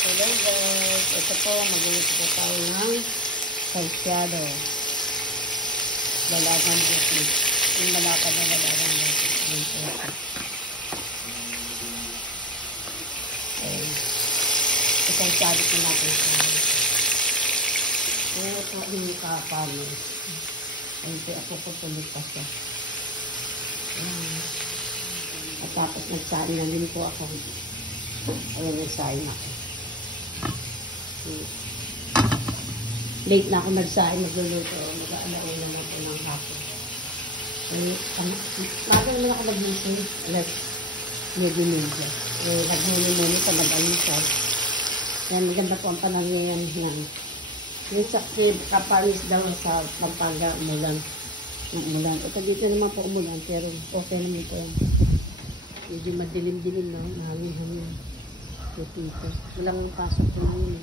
Hello guys, ito po, magluluto po tayo ng salsyado. Lalagang buti. Yung malapad na lalagang buti. Ito salsyado po natin siya. Ito po yung kapanis. Ayun po ako pupulot pa siya. At tapos nagsain na din po ako. Ayan, nagsain ako. Late na ako nagsain, magluluto. Mag-aalauna na po ng hapon. Maga naman ako nagluto. Like, medyo-medyo. Nagmuli-muli sa mag-alisal. Yan, maganda po ang panangayan ng yung sakit, kapanis daw sa Pampanga, umulan. Ito dito naman po umulan, pero okay naman po yan. Medyo madilim-dilim, no? Hangin-hangin. Dito. Walang pasok po ngayon.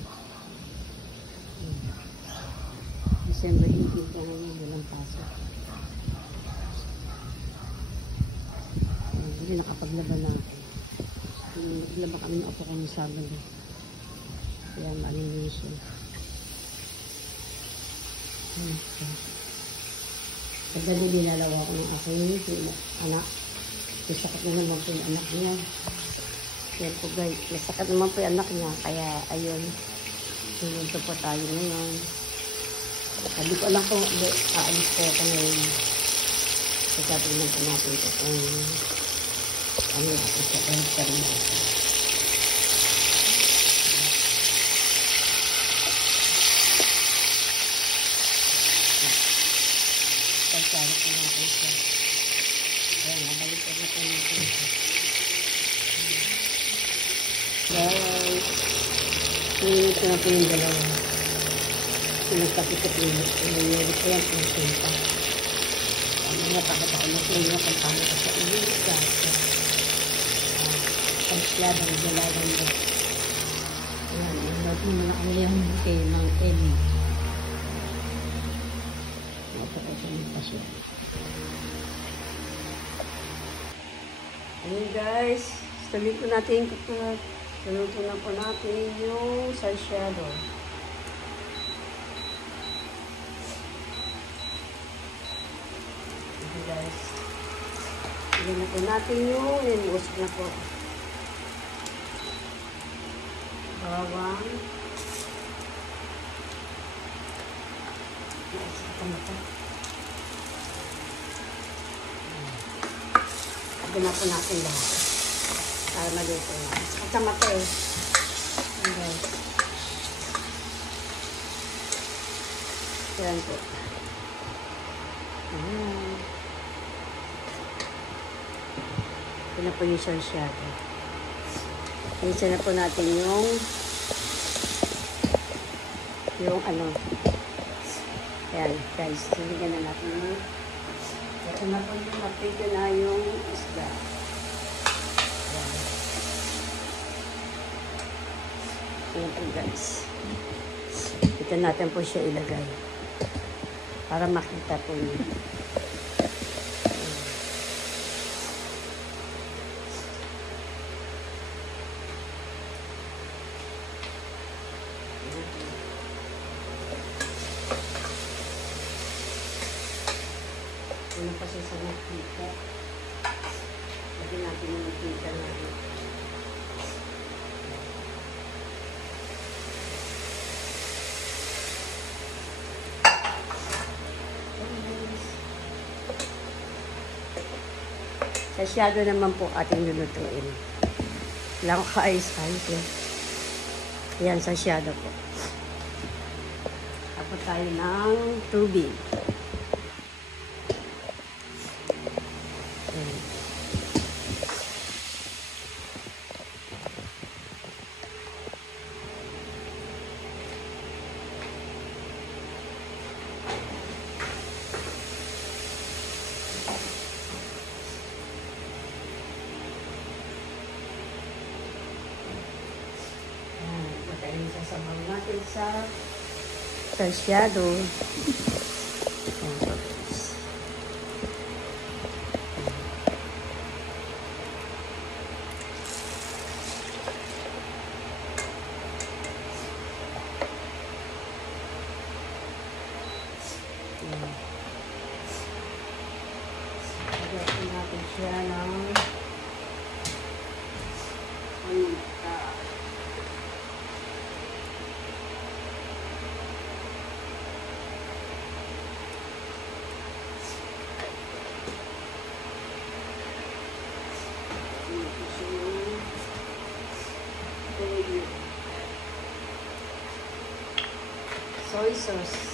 December 18 po ngayon, walang pasok. Hindi nakapaglaban na ako. Naglaba kami ng opo kami Sabado. Kaya malinisyo. Pagdali dinalawa ko ng aking anak. Masakit na naman po yung anak niya. Yan po guys, masakit naman po yung anak niya. Kaya ayun, tulunto po tayo ngayon. Sabi ko lang po, aalis po ako ngayon. Sasabi lang po natin ito kung ano natin sa healthcare natin. Pagkari po natin siya. Ayan, nabalik po natin natin siya. Guys, pinunod ko na po yung dalawa. Pinagpapikot yung nangyari ko yan kung sinta. Mga pakita ko na po yung kung paano ko sa iyo. Pagsyadang dalagang ko. Ayan, inod mo na ako yung kay Mang Eli. Ayan guys, sabi po natin saluto na po natin yung salsyado. Ayan guys, sabi na po natin yung inuusok na po. Bawang. Ito na po. Sabi na po natin lahat. Para maluto na. At kamata eh. Okay. Yan po. Ayan. Ito na po yung salsyado. Isa na po natin yung ano. Ayan guys. Siligan na natin yung ito na po yung napito na yung isda. Ayan po guys. Ito natin po siya ilagay. Para makita po niyo. Ano kasi sa nakita. Lagyan natin yung nakita natin. Sasyado naman po ating lulutuin. Lang kaayos-ayos yan. Yan, sasyado po. Tapos tayo ng tubig. Sasabaw natin sa salsyado. toyo. Soy sauce.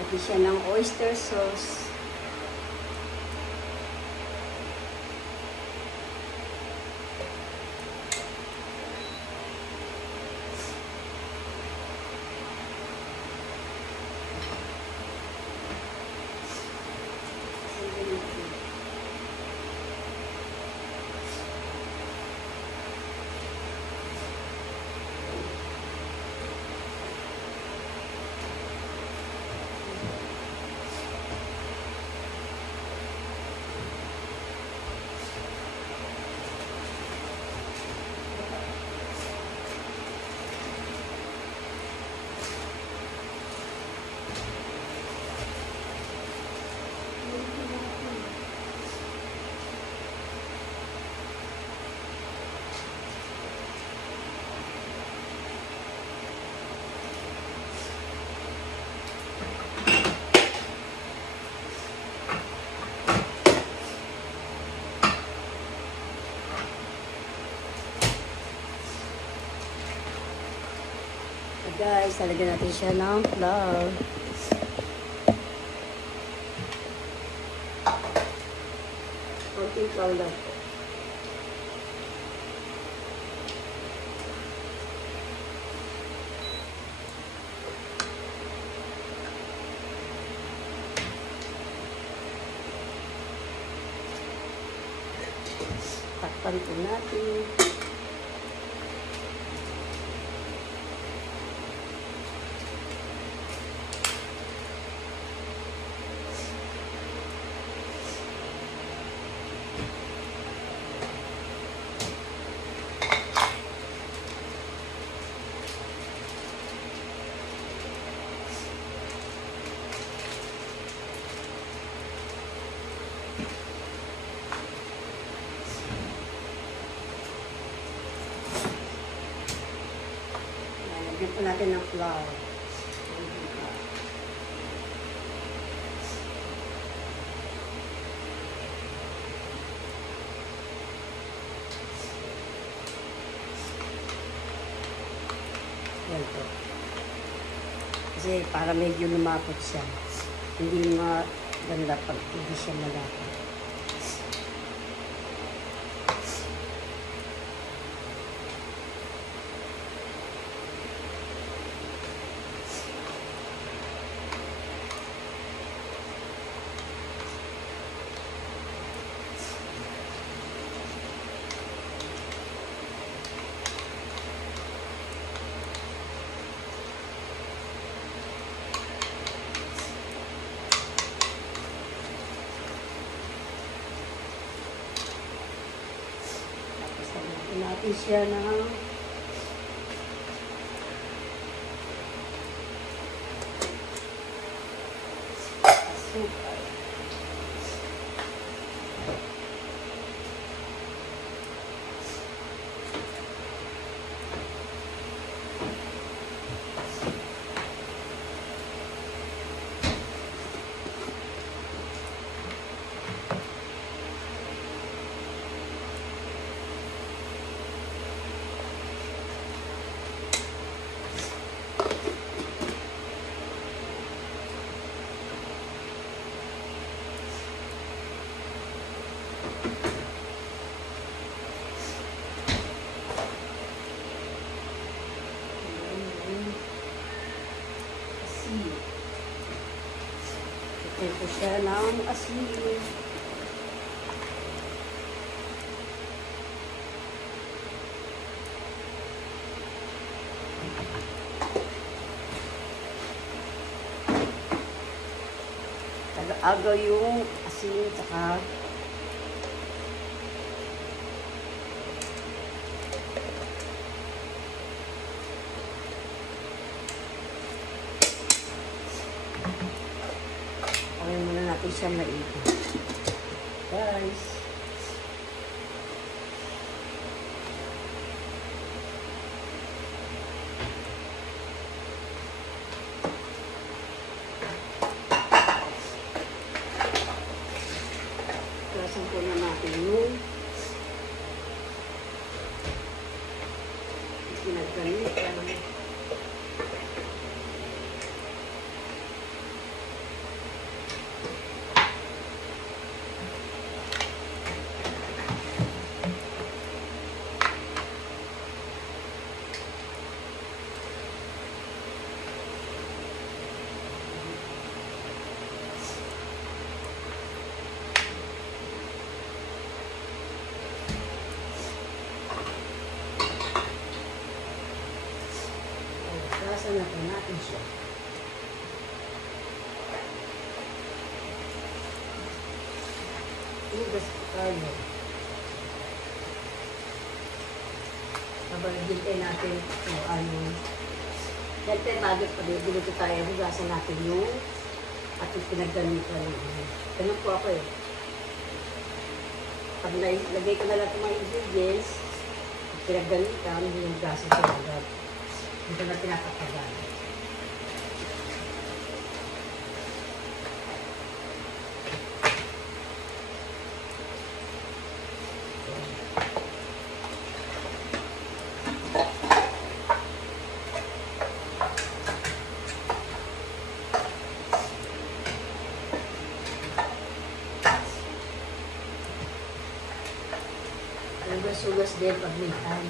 Pati siya ng oyster sauce. Guys, talagyan natin siya ng flour. Konting flour lang po. Takpan po natin. Lagyan po natin ng flour. Yan po. Kasi para medyo lumapot siya. Hindi maganda pag hindi siya malapot. Natin siya ng asukal. Ito siya ng asin. Taga-agaw yung asin tsaka natin siya maigi. Guys. Kasan po na natin yung pinagkanitan. Gasan na po natin siya. Igas po tayo. Pabagintay natin kung ano. Siyempre, bago pa dito tayo, hugasan natin yung ating pinagdamitan ng ano. Ganun po ako eh. Pag lagay ko na lang itong mga ingredients, pinagdamitan, hugasan ko agad. Dito na tinatatagan. Sugas din pag may time.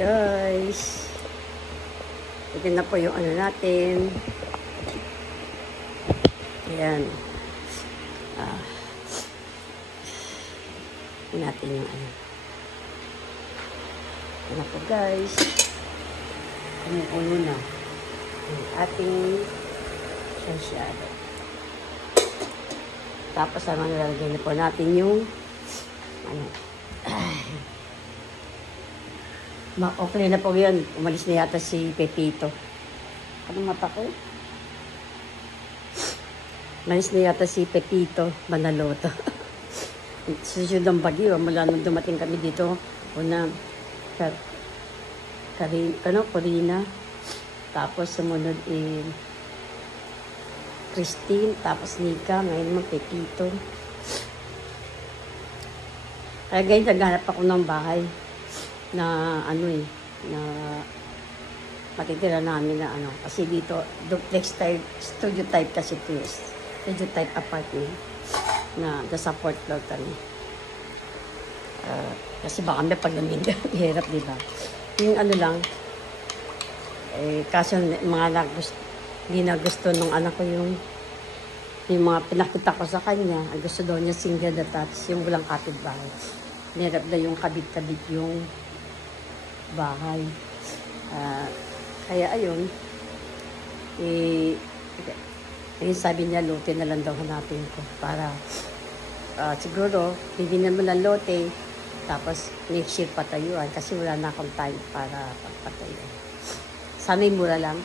Guys, ito na po yung ano natin. Ayan. Ito natin yung ano. Ito na po guys. Kumukulo na yung ating sasyado. Tapos naman nalagyan na po natin yung ano. Okay na po yun. Umalis na yata si Pepito. Anong mata ko? Umalis na yata si Pepito Manaloto. susunod ng bagyo, mula nung dumating kami dito, una, Corina, tapos sumunod Christine, tapos Nika, ngayon naman Pepito. Kaya guys, naghanap ako ng bahay na na matitira namin na kasi dito, duplex type, studio type kasi ito, studio type apartment na nasa fourth floor kami. Kasi baka may paglamin, hirap diba? Yung lang, kaso mga hindi na gusto nung anak ko yung mga pinakita ko sa kanya. Ang gusto daw niya single detached, yung walang kapitbahay. Nirap na yung kabit-kabit yung bahay. Kaya ayun, sabi niya lote na lang daw hanapin ko para siguro bibigyan mo ng lote tapos next year patayuan kasi wala na akong time para pagpatayuan. Sana'y mura lang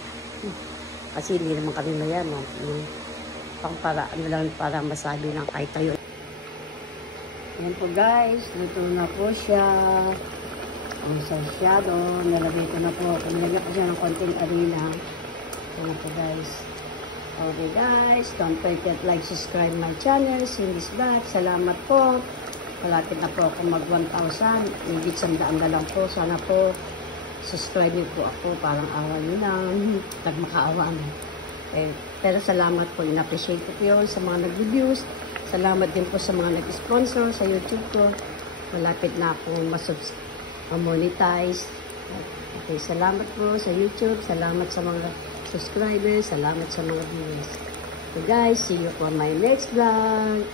kasi hindi naman kami mayaman. Para masabi ng kahit tayo. Ayan po guys, luto na po siya. Ang sasyado, nalagay ko na po. Nilagay ko siya ng konting arena. Ayan po guys. Okay guys, don't forget like, subscribe my channel, Cindy's Vlog. Salamat po. Malapit na po ako mag 1,000. Higit 100 na lang po. Sana po subscribe niyo po ako. Parang awa niyo lang. Nagmakaawa na. Pero salamat po. In-appreciate ko po yun sa mga nag-reviews. Salamat din po sa mga nag-sponsor sa YouTube ko. Malapit na akong ma-monetize. Okay, salamat po sa YouTube. Salamat sa mga subscribers. Salamat sa mga viewers. So guys, see you for my next vlog.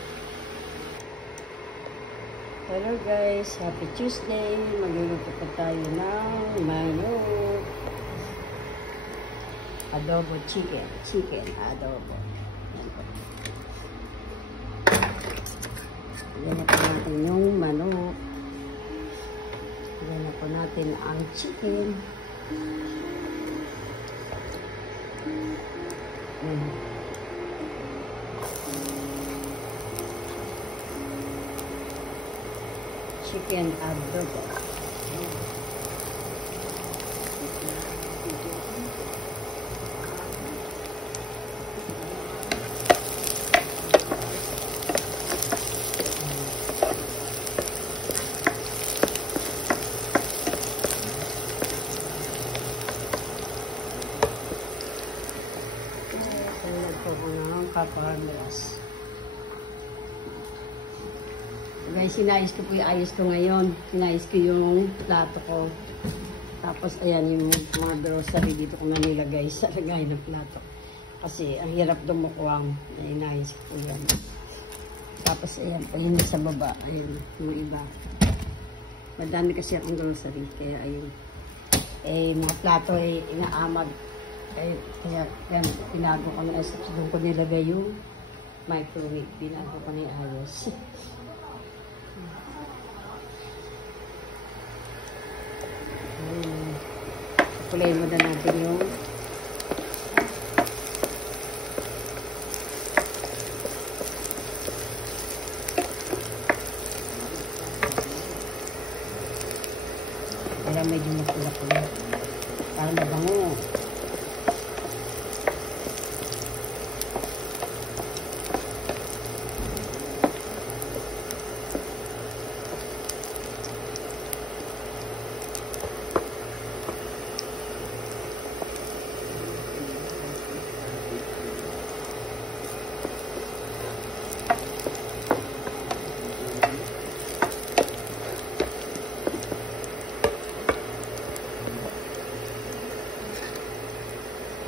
Hello guys, happy Tuesday. Magluluto po tayo ng manok. Adobo chicken. Chicken adobo. Yan na po natin yung manok. Yan na po natin ang chicken. Chicken adobo. Kaparmelas. Guys, sinayos ko po yung ayos ko ngayon. Sinayos ko yung plato ko. Tapos, ayan yung mga grocery dito ko na nilagay sa lagay ng plato. Kasi, ang hirap dumukuwang. Inayos ko po yan. Tapos, ayan, palinis sa baba. Ayan, yung iba. Madami kasi akong grocery. Kaya, ayun. Mga plato ay inaamag. Kaya pinago ko na doon ko nilagay yung microwave. Pinago ko na ayos. Kulay mo na natin yung para medyo mapula-pula. Para mabango.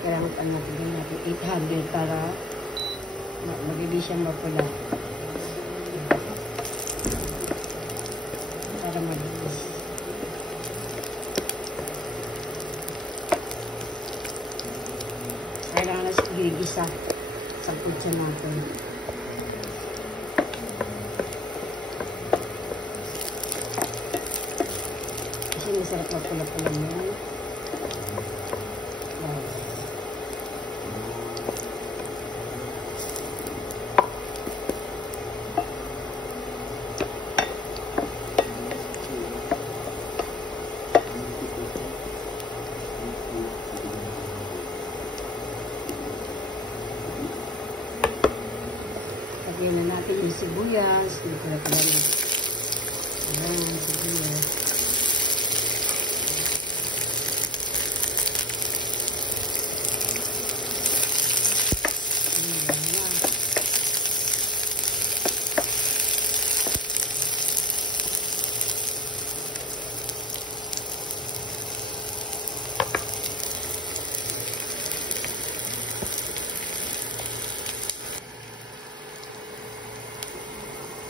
Kailangan pa natin 800 para magiging siyang mapula. Para mabilis. Kailangan na gigisa sa putsa natin. Kasi masarap mapula-pula yan. sibuyas. Dito na pala na. Ayan, sibuyas.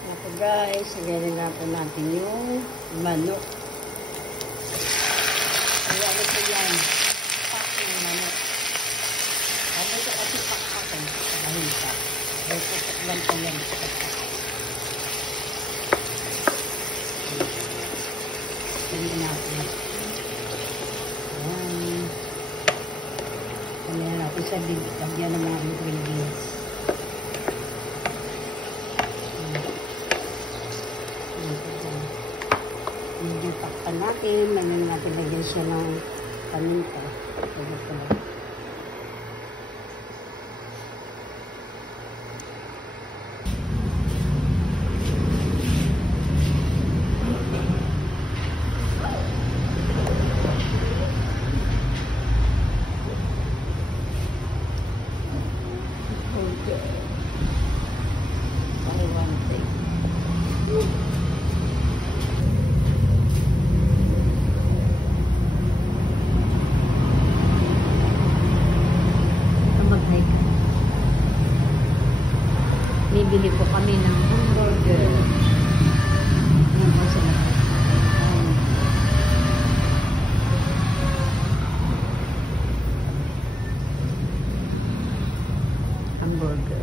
Ito guys, agayin na po natin yung manok. Kaya ano po yan? Pak ng manok. Ano ito kasi pak-pak ang mahinta. Kaya tutok lang po yan. Tingnan natin. Ayan. Tingnan natin sa bigyan ng mga ingredients. Medyo takpan natin. Lagyan natin lagyan siya ng paminta. Lagyan ko lang. Okay. Sorry, one thing. Bibili po kami ng hamburger. Yan po sila. Hamburger.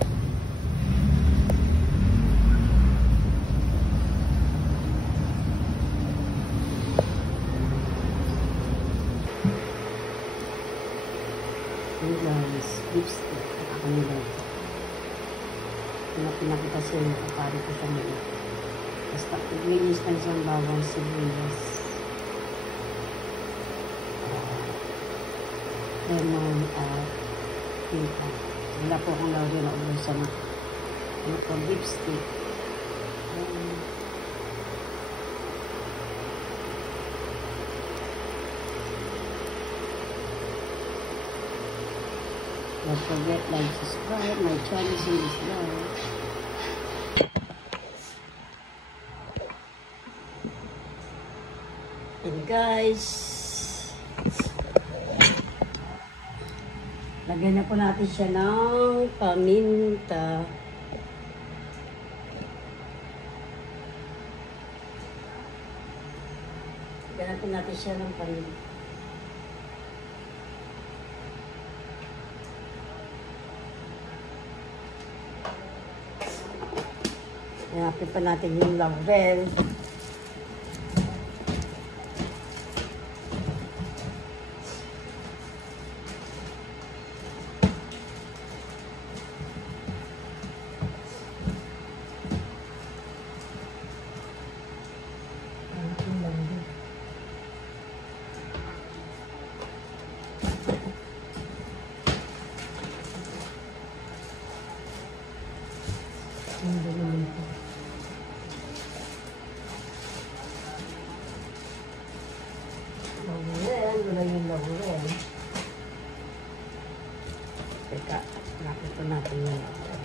Yan guys, beef steak. Ako nila ito. Pinakita siya yung kapari ko kanina. Basta, ingredients pa siyang bawang sibuyas. Lemon at pinta. Wala po akong laurel na ubusan na. Ano po, beef steak. Don't forget, like, subscribe. My channel is there. And guys, lagyan na po natin siya ng paminta. Lagyan na po natin siya ng paminta. Hanapin pa natin yung laurel. Wala yung laurel. Teka, nakita natin yung laurel.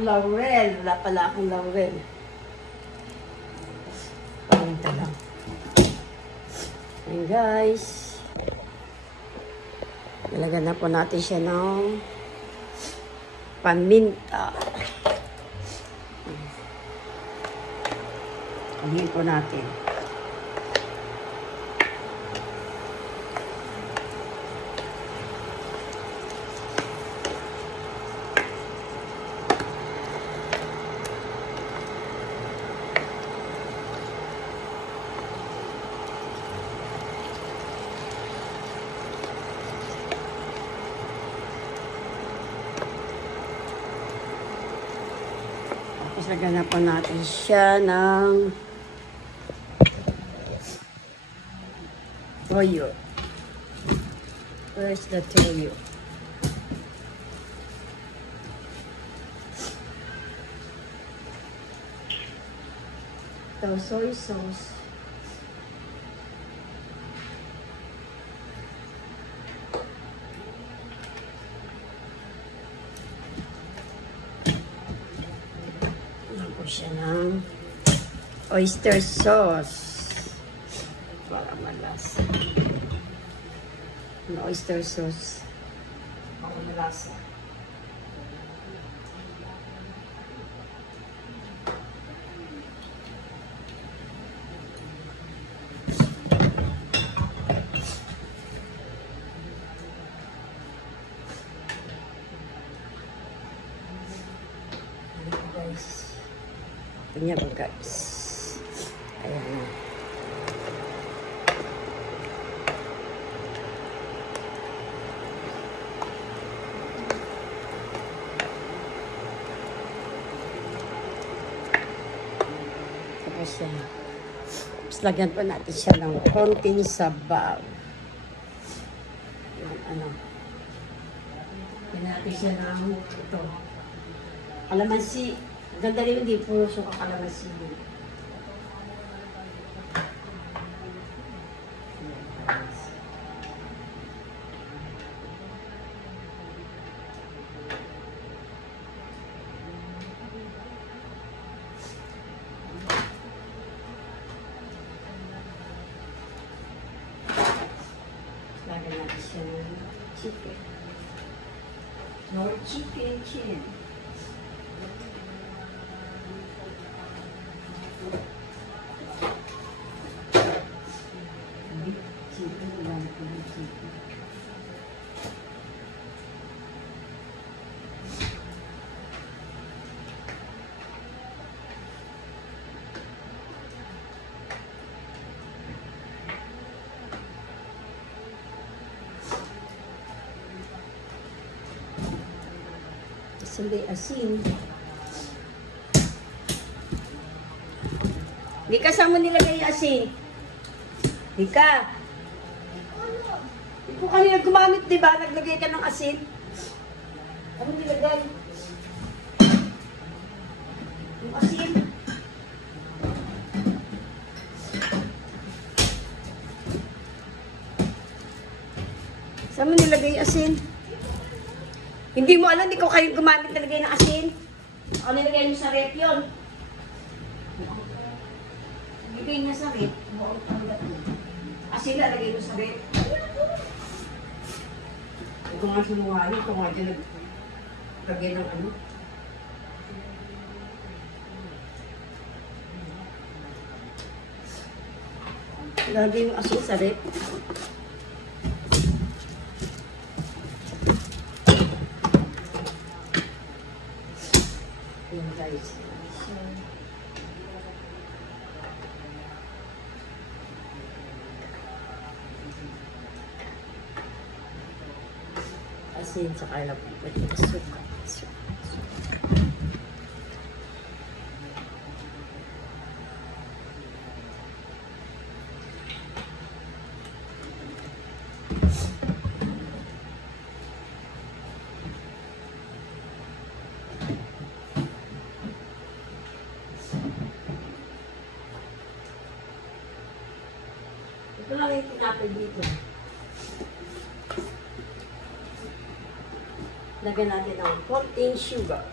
Laurel. Wala pala akong laurel. Paminta lang. And guys, nalagyan na po natin siya ng paminta. Ahin po natin. Lagyan na po natin siya ng toyo. Where's the toyo? Ito, soy sauce. Lagyan po siya ng oyster sauce. Para malasa. Ng oyster sauce. Para malasa. Guys. Tingnan mo guys. Ayan na. Tapos yan. Tapos lagyan pa natin siya ng konting sabaw. Yan, ano. Lagyan natin siya ng ito. Kalamansi. Ganda rin hindi puro suka kalamansi. Lagyan natin siya ng chicken. More chicken, chicken. Hindi asin. Hindi ka saan mo nilagay yung asin? Hindi ka. Hindi ko kanina gumamit, di ba? Naglagay ka ng asin. Ano nilagay? Yung asin. Saan mo nilagay yung asin? Hindi mo alam, hindi ko kayo gumamit nalagay ng asin. Ako nilagay nyo sa rep yun. Nilagay niya sa rep. Asin na, lagay nyo sa rep. Ito nga sinuha yun. Ito nga dyan naglagay ng ano. Lagay yung asin sa rep. Ayan guys. Asin sa kala po pwede suka. Ito lang yung tinapay dito. Lagyan natin ng konting sugar.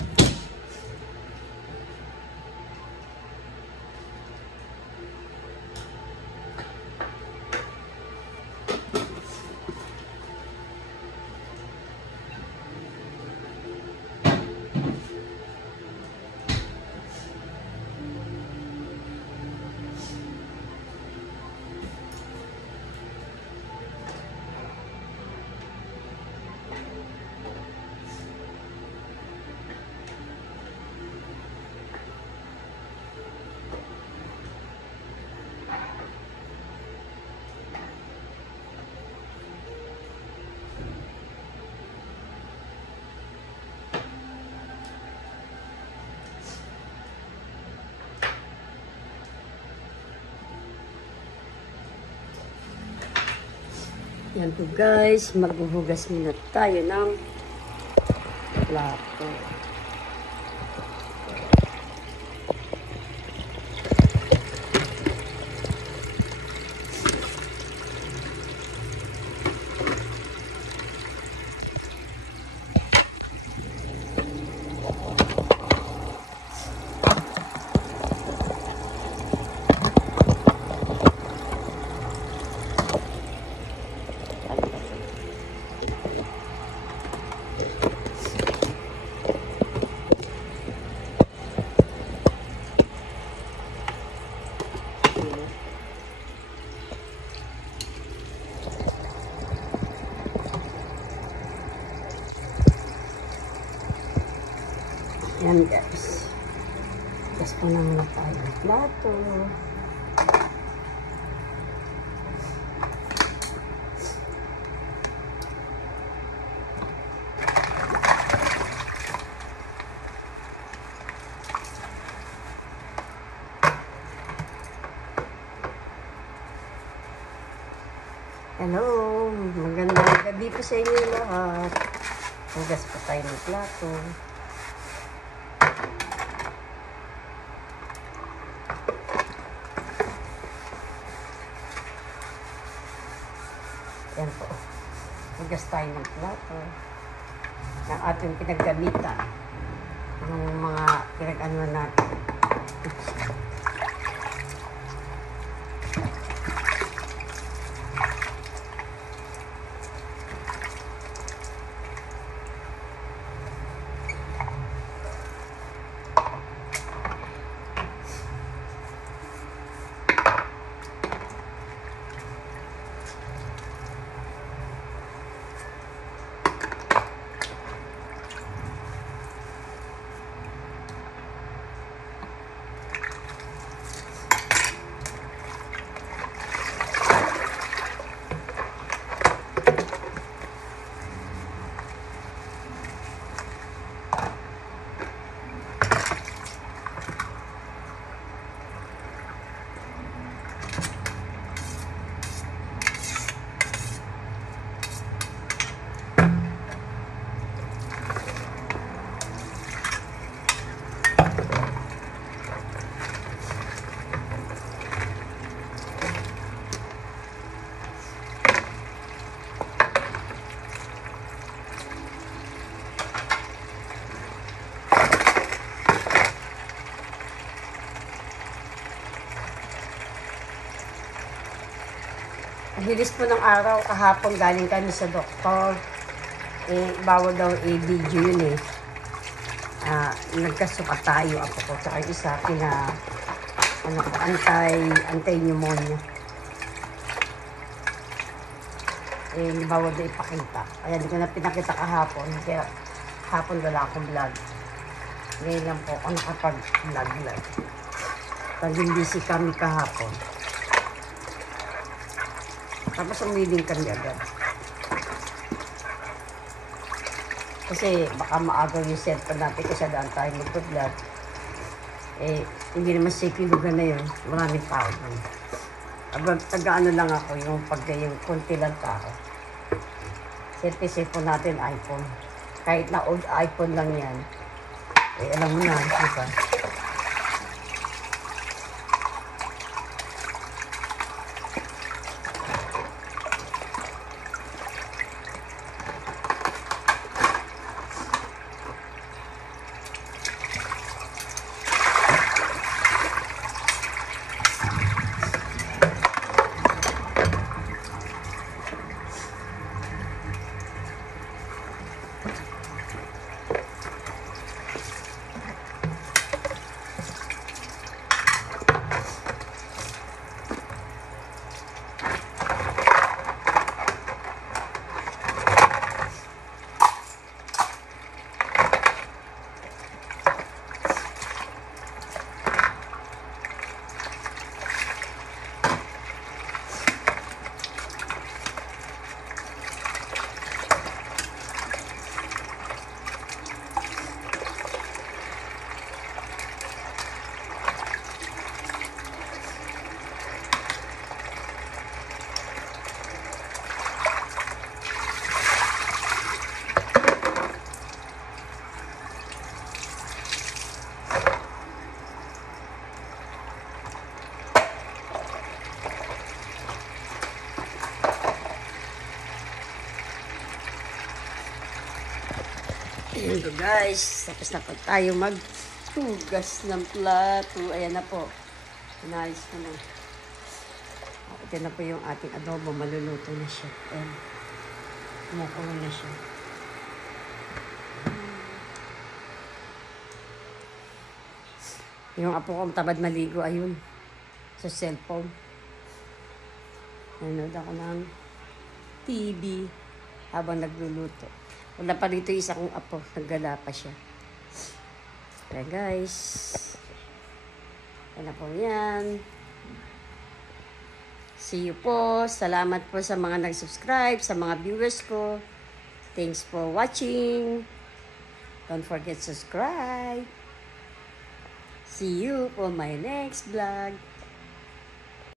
Yan po guys, maghuhugas muna tayo ng plato. Yan guys. Gas po na muna tayo ng plato. Hello, magandang gabi po sa inyo lahat. Hugas po tayo ng plato. Yan po. Hugas tayo ng plato. Ng ating pinaggamitan. Ng mga pinag-ano natin. Bilis po ng araw, kahapon galing kami sa doktor. Bawal daw video yun eh. Nagkasuka tayo ako ko. Tsaka isa, anti-pneumonia. Bawal daw ipakita. Kaya hindi ko na pinakita kahapon. Kaya hapon wala akong vlog. Ngayon lang po ako nakapag-vlog. Paging busy kami kahapon. Tapos umiling kami agad. Kasi baka maagaw yung cellphone natin kasi daan tayo mag-vlog. Hindi naman safe yung lugar na yun. Maraming tao naman. Taga-ano lang ako yung yung konti lang tao. Cellphone natin iPhone. Kahit na old iPhone lang yan. Alam mo na, diba? Ayan po guys, tapos na po tayo maghugas ng plato. Ayan na po. Inayos ko na. Ito na po yung ating adobo. Maluluto na siya. Ayan. Kumukulo na siya. Yung apo ko tamad maligo, ayun. Sa cellphone. Nanood ako ng TV habang nagluluto. Wala pa rito isa kong apo. Naggala pa siya. Kaya guys. Yan na po yan. See you po. Salamat po sa mga nag-subscribe, sa mga viewers ko. Thanks for watching. Don't forget to subscribe. See you for my next vlog.